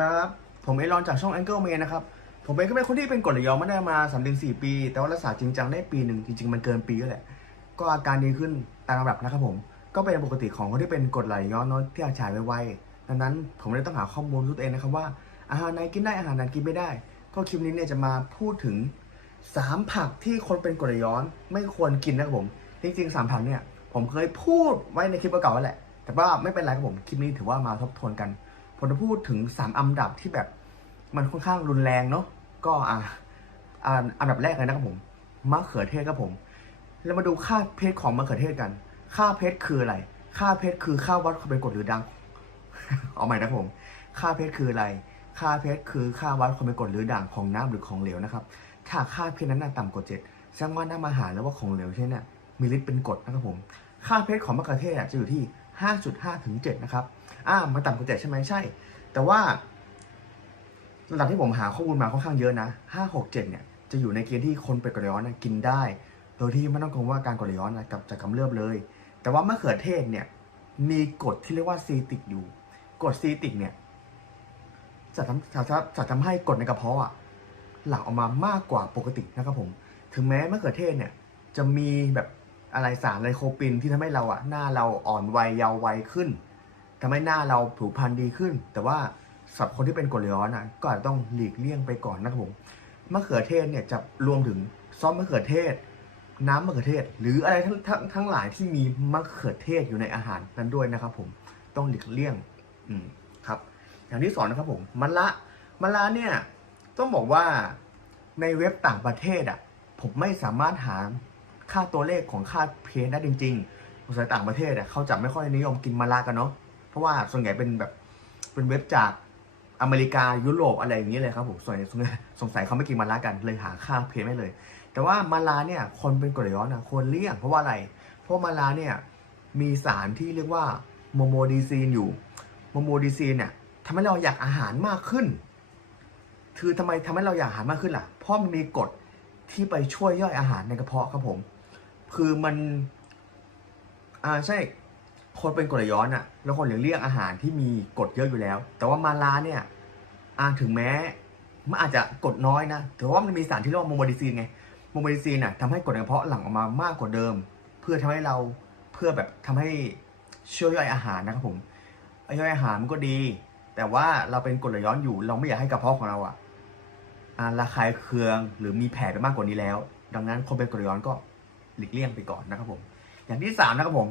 ครับ ผมเอรอนจากช่อง Angle Man นะครับ ผมเองก็เป็นคนที่เป็นกรดไหลย้อนมาได้มา3ามถึงสปี แต่ว่ารักษาจริงจังได้ปีหนึ่งจริง ๆ มันเกินปีแล้วแหละ ก็อาการดีขึ้นตามลำดับนะครับผม ก็เป็นปกติของคนที่เป็นกรดไหลย้อนเน้อยที่อาจฉายไวๆดังนั้นผมเลยต้องหาข้อมูลด้วยตัวเองนะครับว่าอาหารไหนกินได้อาหารไหนกินไม่ได้ ก็คลิปนี้เนี่ยจะมาพูดถึง 3 ผักที่คนเป็นกรดไหลย้อนไม่ควรกินนะครับผม จริงๆ 3 ผักเนี่ยผมเคยพูดไว้ในคลิปเก่าๆแล้วแหละ แต่ว่าไม่เป็นไรครับผม คลิปนี้ถือว่ามาทบทวนกัน ผมจะพูดถึง 3 อันดับที่แบบมันค่อนข้างรุนแรงเนาะก็อ่าอ่าอันดับแรกเลยนะครับผมมะเขือเทศครับผมเรามาดูค่าเพชรของมะเขือเทศกัน ค่าเพชรคืออะไร ค่าเพชรคือค่าวัดความเป็นกรดหรือดัง เอาใหม่นะครับผม ค่าเพชรคืออะไร ค่าเพชรคือค่าวัดความเป็นกรดหรือด่างของน้ำหรือของเหลวนะครับ ถ้าค่าเพชรนั้นน่ะต่ำกว่าเจ็ดแสดงว่าน้ำอาหารแล้วว่าของเหลวใช่ไหมเนี่ยมีฤทธิ์เป็นกรดนะครับผม ค่าเพชรของมะเขือเทศจะอยู่ที่ 5.5ถึง7นะครับ อ่ามันต่ำกว่าเจ็ดใช่ไหมใช่ แต่ว่าระดับที่ผมหาข้อมูลมาค่อนข้างเยอะนะ5 6 7เจ็ดเนี่ยจะอยู่ในเกณฑ์ที่คนเป็นกรดย้อนนะกินได้ โดยที่ไม่ต้องกังวลว่าการกรดย้อนนะกับจะกำเริบเลย แต่ว่ามะเขือเทศเนี่ยมีกรดที่เรียกว่าซีติกอยู่กรดซีติกเนี่ยจะทำจะจะจะทำให้กรดในกระเพาะอะหลั่งออกมามากกว่าปกตินะครับผม ถึงแม้มะเขือเทศเนี่ยจะมีแบบอะไรสารไลโคปินที่ทำให้เราอะหน้าเราอ่อนวัยเยาว์วัยขึ้น ทำให้หน้าเราผิวพรรณดีขึ้น แต่ว่าสำหรับคนที่เป็นกรดไหลย้อนนะก็อาจจะต้องหลีกเลี่ยงไปก่อนนะครับผมมะเขือเทศเนี่ยจะรวมถึงซอสมะเขือเทศ น้ำมะเขือเทศ หรืออะไรทั้งทั้งทั้งหลายที่มีมะเขือเทศอยู่ในอาหารนั้นด้วยนะครับ ผมต้องหลีกเลี่ยงอืมครับ อย่างที่สองนะครับผมมะละมะละเนี่ยต้องบอกว่าในเว็บต่างประเทศอะผมไม่สามารถหาค่าตัวเลขของค่าเพนได้จริงๆสงสัยต่างประเทศอะเขาจะไม่ค่อยนิยมกินมะละกันเนาะ เพราะว่าส่วนใหญ่เป็นแบบเป็นเว็บจากอเมริกายุโรปอะไรอย่างนี้เลยครับผมส่วนใหญ่สงสัยเขาไม่กินมะละกันเลยหาค่าเพนไม่เลย แต่ว่ามาลาเนี่ยคนเป็นกรดย้อนนะควรเลี่ยงเพราะว่าอะไร เพราะมาลาเนี่ยมีสารที่เรียกว่าโมโมดีซีนอยู่โมโมดีซีนเนี่ยทำให้เราอยากอาหารมากขึ้น คือทำไมทำให้เราอยากอาหารมากขึ้นล่ะ เพราะมันมีกรดที่ไปช่วยย่อยอาหารในกระเพาะครับผม คือมัน อ่าใช่ คนเป็นกรดไหลย้อนอะแล้วคนหลีกเลี่ยงอาหารที่มีกรดเยอะอยู่แล้ว แต่ว่ามาลาเนี่ยอ่าถึงแม้มันอาจจะกรดน้อยนะแต่ว่ามันมีสารที่เรียกว่าโมโมดีซีนไงโมโมดิซีนน่ะทำให้กรดในกระเพาะหลั่งออกมามากกว่าเดิม เพื่อทำให้เราเพื่อแบบทำให้ช่วยย่อยอาหารนะครับผมย่อยอาหารมันก็ดี แต่ว่าเราเป็นกรดไหลย้อนอยู่ เราไม่อยากให้กระเพาะของเราอะอ่าระคายเคืองหรือมีแผลไปมากกว่านี้แล้ว ดังนั้นคนเป็นกรดไหลย้อนก็หลีกเลี่ยงไปก่อนนะครับผม อย่างที่สามนะครับผม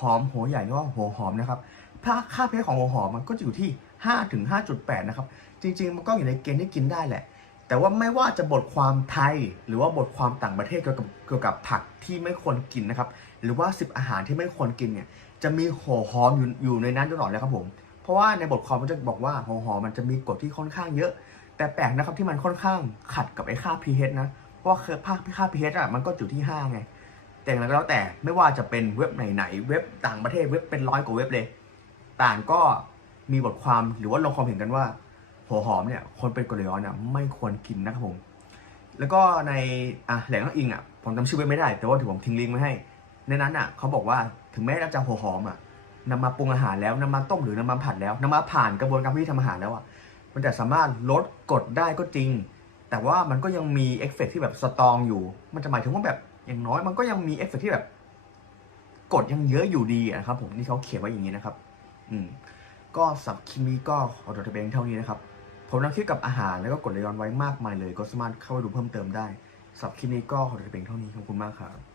หอมหัวใหญ่หรือว่าหัวหอมนะครับ ถ้าค่าเพชของหัวหอมมันก็จะอยู่ที่ 5 ถึง 5.8 นะครับ จริง ๆ มันก็อยู่ในเกณฑ์ที่กินได้แหละ แต่ว่าไม่ว่าจะบทความไทย หรือว่าบทความต่างประเทศเกี่ยวกับเกี่ยวกับผักที่ไม่ควรกินนะครับ หรือว่า 10 อาหารที่ไม่ควรกินเนี่ย จะมีหัวหอมอยู่อยู่ในนั้นตลอดเลยครับผม เพราะว่าในบทความมันจะบอกว่าหัวหอมมันจะมีกรดที่ค่อนข้างเยอะ แต่แปลกนะครับที่มันค่อนข้างขัดกับไอ้ค่า pH นะ เพราะว่าค่าค่า pH อะมันก็อยู่ที่ 5 ไง แต่อย่างไรก็แล้วแต่ไม่ว่าจะเป็นเว็บไหนๆเว็บต่างประเทศเว็บเป็นร้อยกว่าเว็บเลย ต่างก็มีบทความหรือว่าลงความเห็นกันว่าหัวหอมเนี่ยคนเป็นกรดไหลย้อนเนี่ยไม่ควรกินนะครับผมแล้วก็ในอะแหล่งอ้างอิงอะผมจำชื่อไว้ไม่ได้ แต่ว่าถือผมทิ้งลิงก์ไว้ให้ ในนั้นอะเขาบอกว่าถึงแม้เราจะหัวหอมอะนำมาปรุงอาหารแล้วนำมาต้มหรือนำมาผัดแล้วนำมาผ่านกระบวนการวิธีทำอาหารแล้วอะมันจะสามารถลดกรดได้ก็จริง แต่ว่ามันก็ยังมีเอฟเฟกที่แบบสตรองอยู่ มันจะหมายถึงว่าแบบ อย่างน้อยมันก็ยังมีเอฟเฟกต์ที่แบบ กดยังเยอะอยู่ดีนะครับ ผมนี่เขาเขียนไว้อย่างนี้นะครับ อืม ก็สับคลิปนี้ก็ขอตัวเบงเท่านี้นะครับ ผมนำคลิปกับอาหารแล้วก็กดเลยอนไว้มากมายเลย ก็สามารถเข้าไปดูเพิ่มเติมได้สับคลิปนี้ก็ขอตัวเบงเท่านี้ขอบคุณมากครับ